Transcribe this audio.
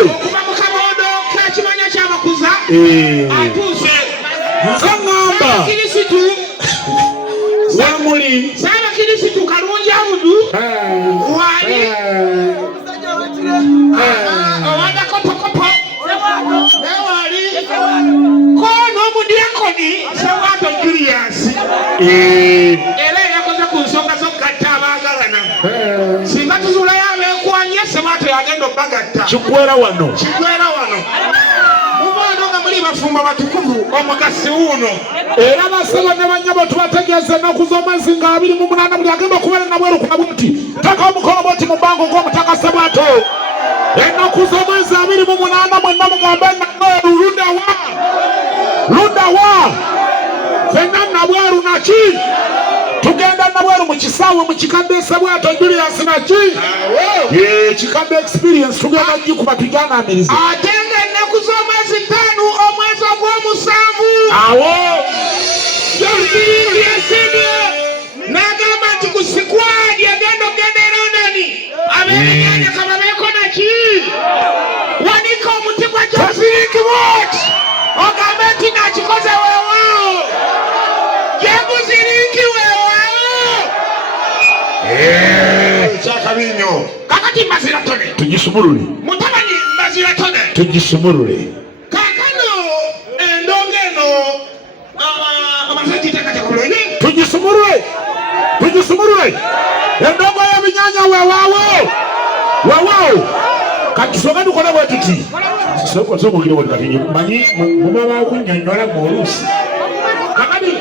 okuva mu kabondo kakimanya ky'abakuza atuuse ngamba Kirisitu wamuli Saaba Kirisitu Kalungi Abudu wali owanda kopokopo newali ko n'omudiakoni Sewaato Julius era yakoze ku nsonga z'okugatta abaagalana singa tuzuulayo abeekwanya Sewaato yagenda obbagatta kikwera wano mubaano nga muli bafumba batukuvu omugasi wuuno era basaba ne bannyabo tubategeeza ennaku z'omwezi nga 28 buli agenda okubeera nabweru ku nabwe taka omukono bwoti mu bbango ng'omutaka Sewaato ennaku z'omwezi 28 mwenna mugamba nabweru ludawa fenna nabweru naki tugenda nabweru mu kisaawe mu kikadde Sewaato Julius naki kikadde experience tugenda gikuba tujanaamirize ate nga ennaku z'omwezi 5 omwezi ogw'omusanvu awo yasibye n'agamba nti ku sikwadi agenda okugenda e Londoni abeerenyanya kababeeko naki wanika omuti gwa Joseph Wot ogambe nti nakikoze weewaawo jeguzirinki weewaawo kyakabinyo kakati Mbaziratone tugisumulule mutabani Mbaziratone tugisumulule kakano endongo eno amazekitekatekuloye tugisumulule endongo y'ebinyanya weewaawo kati tusooke tukole bwe tuti sokomugire bwe kati manyi mumaba kunnyonnyola mu oluusi